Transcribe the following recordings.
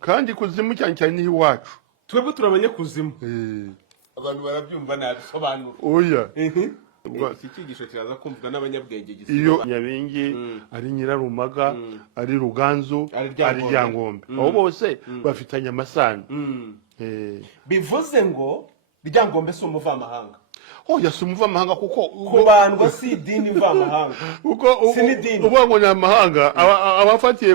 kandi kuzimu cyane cyane ni iwacu twebwe turabanye kuzimu abantu barabyumva nabisobanura oya iki cyigisho kiraza kumvwa n'abanyabwenge iyo Nyabingi ari Nyirarumaga ari Ruganzu ari Ryangombe abo bose bafitanye amasano bivuze ngo Ryangombe si umuvamahanga oya si umuvamahanga kuko kubandwa si idini mvamahanga kuko ubwo nyamahanga abafatiye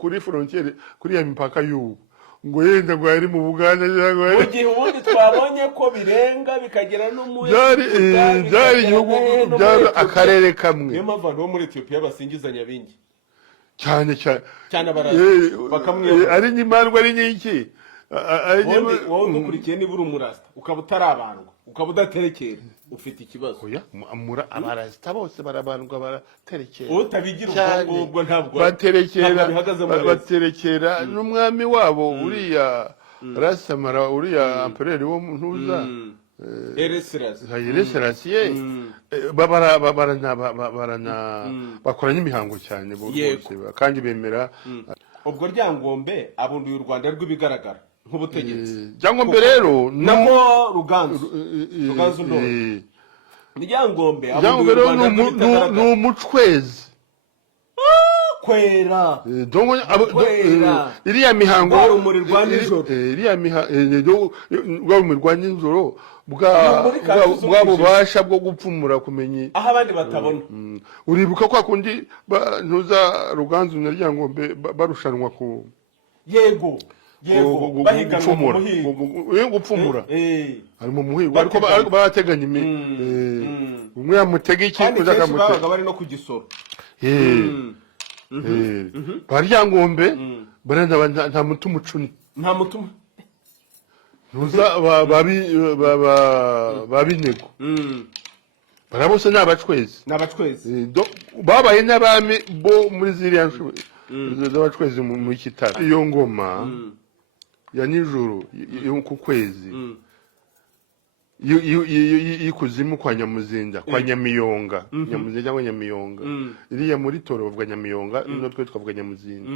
kuri frontiere kuri ya mipaka y'ubu ngo yenda ngo yari mu Buganda cyangwa mu gihe ubundi twabonye ko birenga bikagera no muri byari igihugu byari akarere kamwe niyo mpamvu abantu bo muri Ethiopia basingiza Nyabingi cyane bakamwiyama ari nyimandwa ari nyiki wowe dukurikiye niba uri umurasta ukaba utarabandwa ukaba udaterekera ufite ikibazo oya abarasta bose barabandwa baraterekera utabigira ubwo ntabwo baterekera n'umwami wabo uriya Rasamara uriya empereur wo ntuza Selassie bakora n'imihango cyane bose kandi bemera ubwo Ryangombe abunduye u Rwanda rw'ibigaragara nk'ubutegetsi Ryangombe rero nako Ruganzu ndo Ryangombe abunduye u Rwanda rw'ibigaragara ni umucwezi kwera iriya mihango urumuri rwa nijoro iriya mihango urumuri rwa nijoro bwa bubasha bwo gupfumura kumenye aho abandi batabona uribuka kwa kundi ntuza Ruganzu na Ryangombe barushanwa ku yego bahiganwa gupfumura ari mu muhigo ariko barateganya umwe yamutega iki kuza akamutega bari no kugisoro Ryangombe baranda nta mutima ucuni nta mutima ntuza babinego barabose n'abacwezi babaye n'abami bo muri ziriya z'abacwezi mu Kitara iyo ngoma ya nijoro yo ku kwezi y'ikuzimu kwa Nyamuzinda kwa Nyamiyonga Nyamuzinda cyangwa Nyamiyonga iriya muri Toro bavuga Nyamiyonga no twe twavuga Nyamuzinda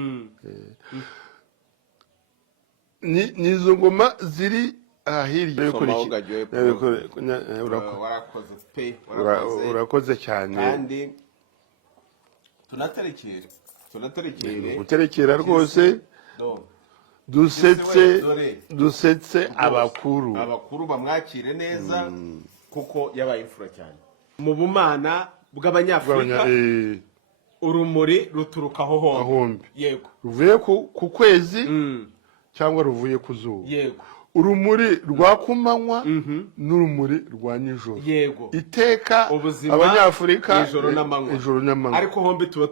nizo ngoma ziri ahirya urakoze cyane kandi tunaterekera rwose dusetse abakuru bamwakire neza kuko yabaye imfura cyane mu bumana bw'Abanyafurika urumuri ruturukaho hombi yego ruvuye ku kwezi cyangwa ruvuye ku zuba yego urumuri rwa kumanywa n'urumuri rwa nijoro yego iteka Abanyafurika ijoro n'amanywa ariko hombi tuba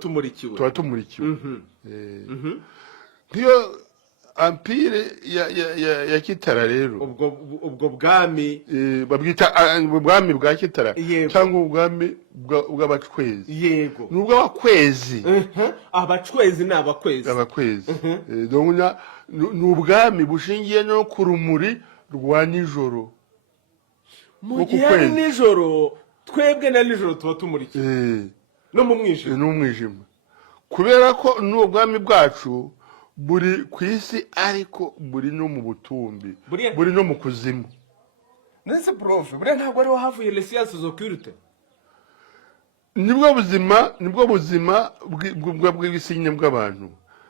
tumurikiwe nk'iyo Empire ya Kitara rero ubwo bwami babwita ubwami bwa Kitara cyangwa ubwami bw'abacwezi yego nubwo abakwezi abacwezi n'abakwezi ni ubwami bushingiye no ku rumuri rwa nijoro mu gihe ari nijoro twebwe na nijoro tuba tumurikiwe no mu mwijima kubera ko n'ubwo bwami bwacu buri ku isi ariko buri no mu butumbi buri no mu kuzimu nese prof buriya ntabwo ariho havuye les sciences occultes nibwo buzima bw'ibisinya bw'abantu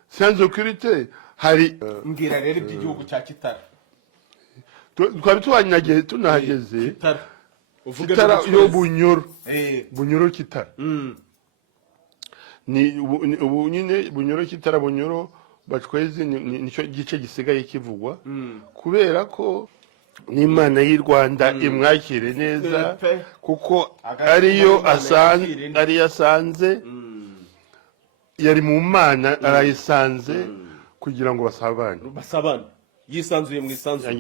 sciences occultes hari mbwira rero iby'igihugu cya Kitara twari tunahageze Kitara yo Bunyoro Kitara ni ubu nyine Bunyoro Kitara Bunyoro bacwezi nicyo gice gisigaye kivugwa kubera ko n'Imana y'u Rwanda imwakire neza kuko ariyo asanze yari mu Mana arayisanze kugira ngo basabane yisanzuye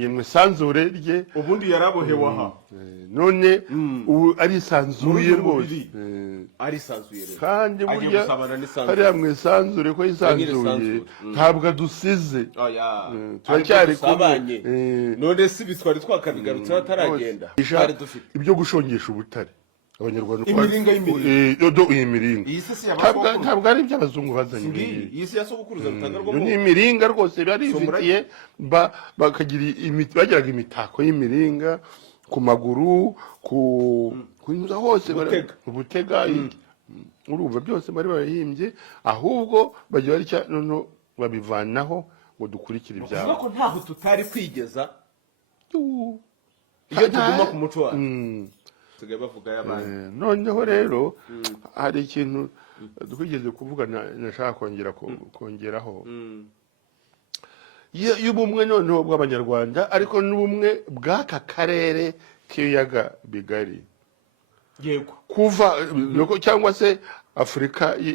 mu isanzure rye ubundi yarabohewe aha none ubu arisanzuye rwose arisanzuye rero kandi burya hariya mu isanzure ko yisanzuye ntabwo adusize turacyari kumwe none si bitwari twakabigarutse hataragenda ibyo gushongesha ubutare abanyarwanda imiringa iyi miringa iyi si yabasokuruza ntabwo ari iby'abazungu bazanye iyi si yasokuruza rutangarwamo ni imiringa rwose bari bifitiye bagiraga imitako y'imiringa ku maguru kunyuza hose ubutega urumva byose bari bahimbye ahubwo bagira batya none babivanaho ngo dukurikire ibyabo uvuga ko ntaho tutari kwigeza iyo tuguma ku muco wacu tugaye bavuga y'abandi noneho rero hari ikintu twigeze kuvuga nashaka kongeraho y'ubumwe noneho bw'abanyarwanda ariko n'ubumwe bw'aka karere k'ibiyaga bigari yego kuva cyangwa se Afurika